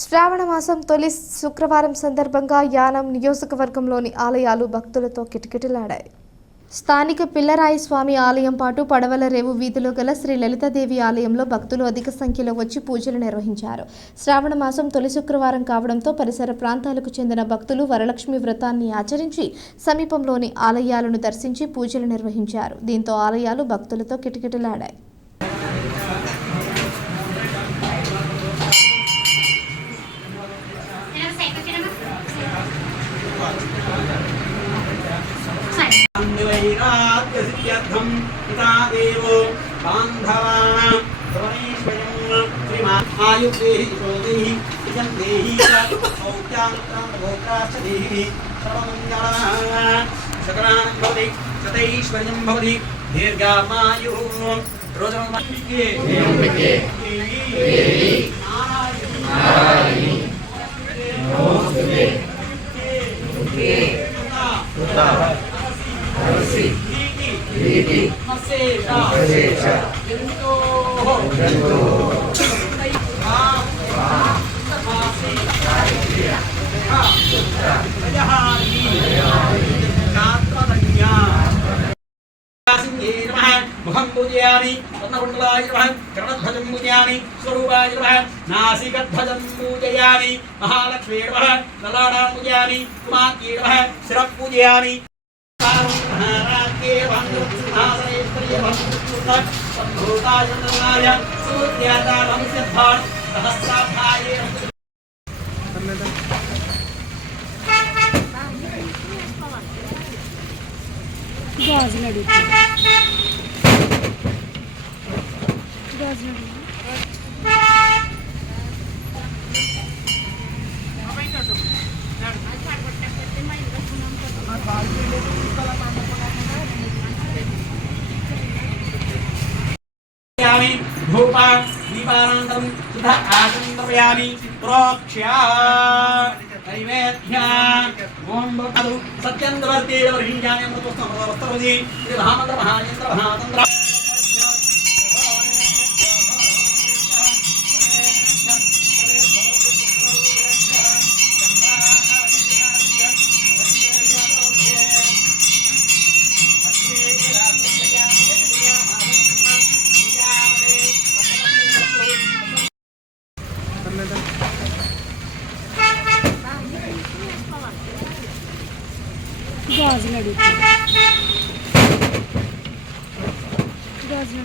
శ్రావణ మాసం తొలి శుక్రవారం సందర్భంగా యానం నియోజకవర్గంలోని ఆలయాలు భక్తులతో కిటకిటలాడాయి. స్థానిక పిల్లరాయి స్వామి ఆలయం పాటు పడవల రేవు వీధిలో గల శ్రీ లలితాదేవి ఆలయంలో భక్తులు అధిక సంఖ్యలో వచ్చి పూజలు నిర్వహించారు. శ్రావణ మాసం తొలి శుక్రవారం కావడంతో పరిసర ప్రాంతాలకు చెందిన భక్తులు వరలక్ష్మి వ్రతాన్ని ఆచరించి సమీపంలోని ఆలయాలను దర్శించి పూజలు నిర్వహించారు. దీంతో ఆలయాలు భక్తులతో కిటకిటలాడాయి. मुखं पूजयामि स्वर्णकुण्डलाय नमः कर्णध्वजं पूजयामि स्वरूपाय नमः नासिकध्वजं पूजयामि महालक्ष्मी नमः ललाटां पूजयामि कुमार्यै नमः शिरः पूजयामि धूपा दीपानन्तरं सुधा आचन्द्रयामि प्रोक्ष्या नैवेद्या ओम भगवतु सत्यन्द्रवर्ते वर्हिञ्जामि अमृतोस्तमवस्तवति श्री महामन्त्र महायन्त्र महातन्त्र गाजु